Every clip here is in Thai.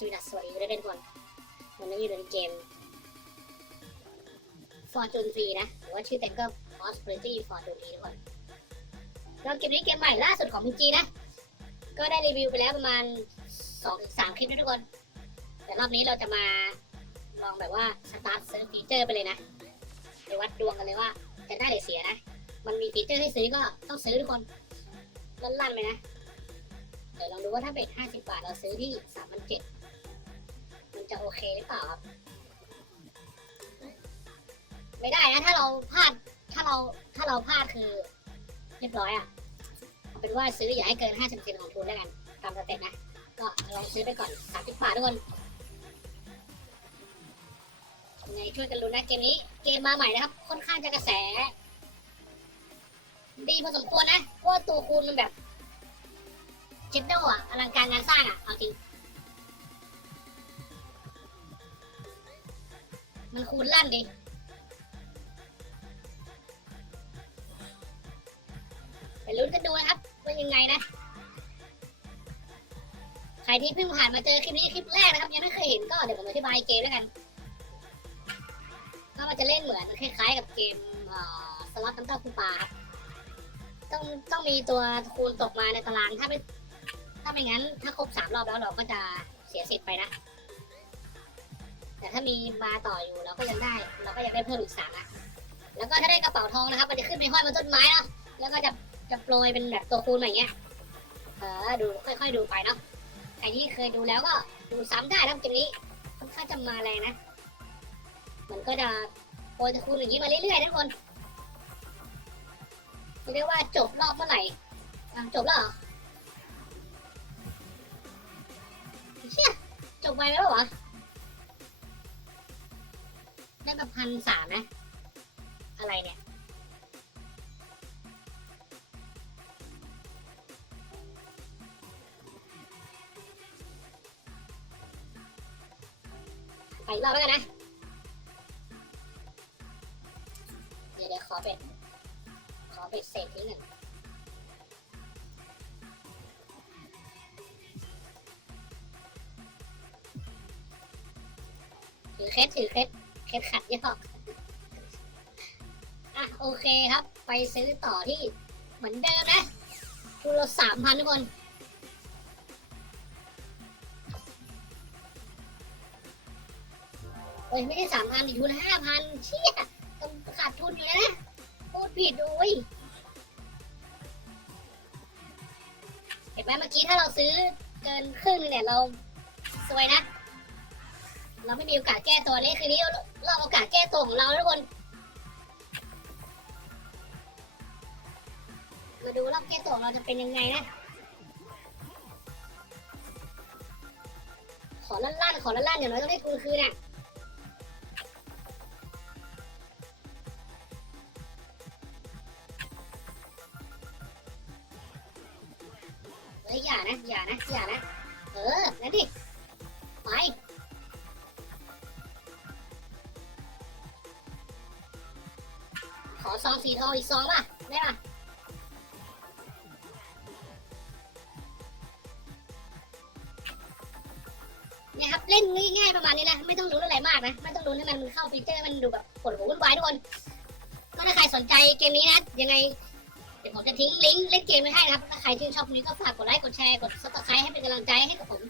สวีดัสสวัสดีด้วยทุกคนวันนี้อยู่ในเกม Fortune 3นะหรือว่าชื่อเต็มก็ Prosperity Fortune 3ทุกคนก็เกมนี้เกมใหม่ล่าสุดของ PG นะ ก็ได้รีวิวไปแล้วประมาณ2-3คลิปนะทุกคน แต่รอบนี้เราจะมาลองแบบว่าสตาร์ทซื้อฟีเจอร์ไปเลยนะไปวัดดวงกันเลยว่าจะได้หรือเสียนะ มันมีฟีเจอร์ให้ซื้อก็ต้องซื้อทุกคนลั่นๆไปนะ เดี๋ยวลองดูว่าถ้าเป็น50 บาทเราซื้อที่3 7 0 0มัน จะโอเคหรือเปล่าครับไม่ได้นะถ้าเราพลาดถ้าเราถ้าเราพลาดคือเรียบร้อยอะเอาเป็นว่าซื้ออย่าให้เกิน 50%ของทุนแล้วกันตามสเต็ปนะ ก็ลองซื้อไปก่อน30บาททุกคนยังไงช่วยกันลุ้นนะเกมนี้ เกมมาใหม่นะครับ ค่อนข้างจะกระแส ดีพอสมควรนะเพราะว่าตัวคูณมันแบบเจ็ดโดอะอลังการงานสร้างอะเอาจริง มันคูณลั่นดิไปลุ้นกันดูนะครับว่ายังไงนะใครที่เพิ่งผ่านมาเจอคลิปนี้คลิปแรกนะครับยังไม่เคยเห็นก็เดี๋ยวผมอธิบายเกมแล้วกันก็มันจะเล่นเหมือนคล้ายๆ กับเกมสล็อตน้ำเต้าคูปลาครับต้องต้องมีตัวคูณตกมาในตารางถ้าไม่ถ้าไม่งั้น ถ้าครบสามรอบแล้วเราก็จะเสียสิทธิ์ไปนะ แต่ถ้ามีมาต่ออยู่เราก็ยังได้ เราก็ยังได้เพิ่มอีกสามนะแล้วก็ถ้าได้กระเป๋าทองนะครับ มันจะขึ้นไปห้อยบนต้นไม้เนาะแล้วก็จะจะโปรยเป็นแบบตัวคูณมาอย่างเงี้ยเออดูค่อย ๆ ดูไปเนาะใครที่เคยดูแล้วก็ดูซ้ำได้นะครับเกมนี้ค่อนข้างจะมาแรงนะ มันก็จะโปรยตัวคูณอย่างนี้มาเรื่อยๆทุกคนเรียกว่าจบรอบเมื่อไหร่จบแล้วเหรอเชี่ยจบไปแล้วเหรอ ได้มาพันสามนะ อะไรเนี่ย ไปอีกรอบแล้วกันนะ เดี๋ยวเดี๋ยวขอเป็ดขอเป็ดเศษทิ้งหนึ่งถือเคสถือเคส เคสขัดยี่ออะโอเคครับ ไปซื้อต่อที่เหมือนเดิมนะคูละสามพันทุกคนเฮ้ยไม่ใช่สามพันอยู่ละห้าพันเชี่ยต้องขาดทุนอยู่เลยนะพูดผิดดูยเห็นไหมเมื่อกี้ถ้าเราซื้อเกินครึ่งนึงเนี่ยเราสวยนะ เราไม่มีโอกาสแก้ตัวนี่คือนี้เราโอกาสแก้ตัวของเราทุกคน มาดูรอบแก้ตัวเราจะเป็นยังไงนะ ขอลั่นๆขอลั่นๆอย่างน้อยต้องได้ทุนคืนอะเฮ้ยอย่านะอย่านะอย่านะ เออ นั่นดิ ไป อซองสีทองอีกซองป่ะ ได้ป่ะ เนี่ยครับ เล่นง่ายๆประมาณนี้นะ ไม่ต้องรู้อะไรมากนะ ไม่ต้องรู้ให้มันเข้าฟีเจอร์มันดูแบบปวดหัววุ่นวายทุกคน ก็ถ้าใครสนใจเกมนี้นะ ยังไง เดี๋ยวผมจะทิ้งลิงก์เล่นเกมไว้ให้นะครับ ถ้าใครที่นชอบนี้ก็ฝากกดไลค์ กดแชร์ กดซับสไครต์ให้เป็นกำลังใจให้กับผม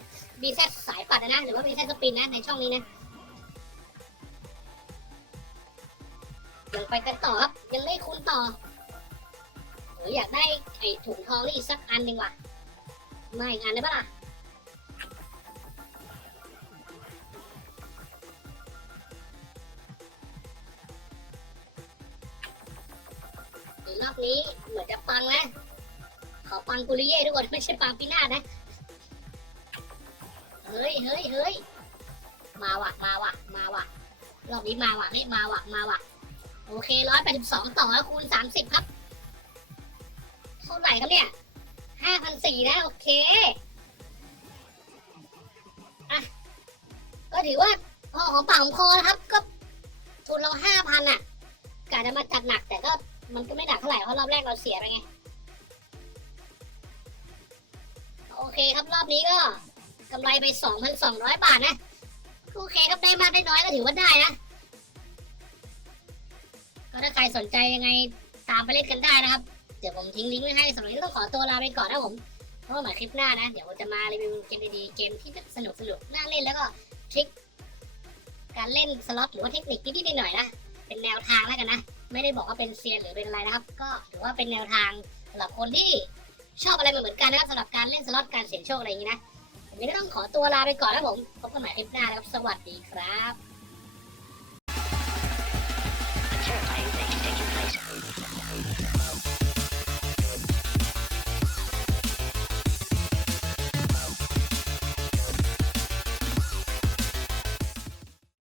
บีแซสายปัดนะ หรือว่าบีแซสปินนะ ในช่องนี้นะ ยังไปกันต่อครับ ยังไม่คุ้นต่อหรืออยากได้ไอ้ถุงทองนี่สักอันหนึ่งว่ะมาอีกอันได้ปะล่ะรอบนี้เหมือนจะปังนะขอปังกุลิเย่ทุกคนไม่ใช่ปังปีนาศนะ เฮ้ยเฮ้ยเฮ้ยมาว่ะมาว่ะมาว่ะรอบนี้มาว่ะเฮ้ยมาว่ะมาว่ะ โอเคร้อยแปดสิบสองต่อแล้วคูณสามสิบครับ เท่าไหร่ครับเนี่ยห้าพันสี่นะโอเคอะก็ถือว่าพอของปากของคอนะครับ ก็ทุนเราห้าพันอะกะจะมาจัดหนักแต่ก็มันก็ไม่หนักเท่าไหร่เพราะรอบแรกเราเสียไปไง โอเคครับรอบนี้ก็กำไรไป2,200บาทนะ โอเคครับได้มากได้น้อยก็ถือว่าได้นะ ถ้าใครสนใจยังไงตามไปเล่นกันได้นะครับ เดี๋ยวผมทิ้งลิงก์ไว้ให้สำหรับนี้ต้องขอตัวลาไปก่อนนะผมเพราะว่าหมายคลิปหน้านะ เดี๋ยวผมจะมารีวิวเกมดีๆ เกมที่สนุกสนุกๆน่าเล่นแล้วก็ทริคการเล่นสล็อตหรือว่าเทคนิคนิดๆหน่อยนะ เป็นแนวทางแล้วกันนะ ไม่ได้บอกว่าเป็นเซียนหรือเป็นอะไรนะครับ ก็ถือว่าเป็นแนวทางสำหรับคนที่ชอบอะไรเหมือนกันนะครับสำหรับการเล่นสล็อตการเสี่ยงโชคอะไรอย่างนี้นะวันนี้ก็ต้องขอตัวลาไปก่อนนะผมพบกันใหม่คลิปหน้านะครับ สวัสดีครับ